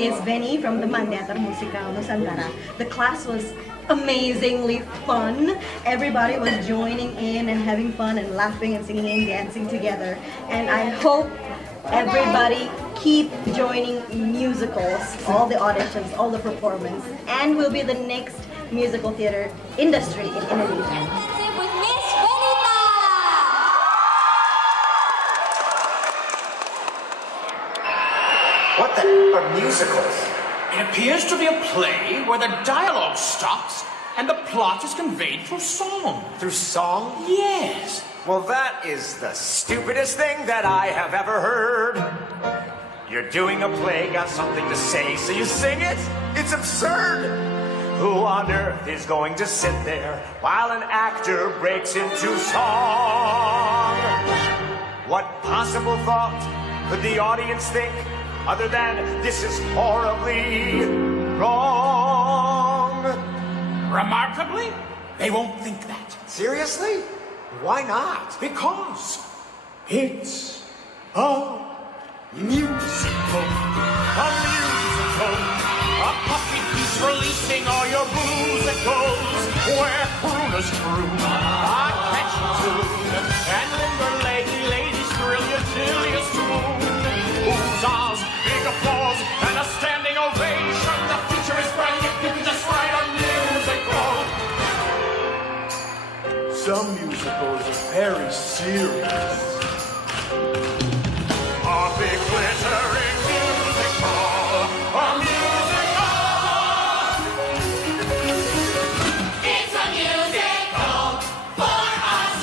is Veni from the Teater Musikal Nusantara. The class was amazingly fun. Everybody was joining in and having fun and laughing and singing and dancing together. And I hope everybody keep joining musicals, all the auditions, all the performance, and will be the next musical theater industry in Indonesia. With Miss Venytha! What the heck are musicals? It appears to be a play where the dialogue stops and the plot is conveyed through song. Through song? Yes. Well, that is the stupidest thing that I have ever heard. You're doing a play, got something to say, so you sing it? It's absurd. Who on earth is going to sit there while an actor breaks into song? What possible thought could the audience think other than this is horribly wrong? Remarkably, they won't think that. Seriously? Why not? Because it's a musical. A musical. A puppy piece releasing all your musicals. Where crooners croon, a catchy tune, and limber ladies thrill you till you swoon. Huzzahs, big applause, and a standing ovation. The future is bright if you can just write a musical. Some musicals are very serious. A big glittering musical, a musical. It's a musical for us!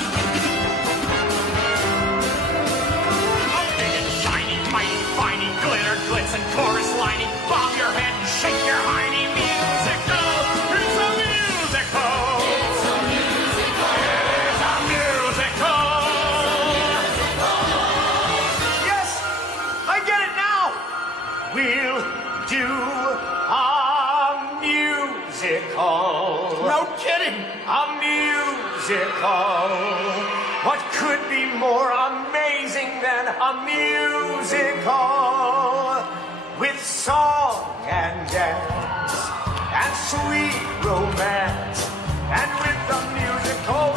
A big and shiny, mighty, finey, glitter, glitz, and chorus lining. Bob your head and shake your hiney. Musical, it's a musical. It's a musical! It's a musical. Yes, I get it now. We'll do a musical. No kidding. A musical. What could be more amazing than a musical? With song and dance and sweet romance, and with the musical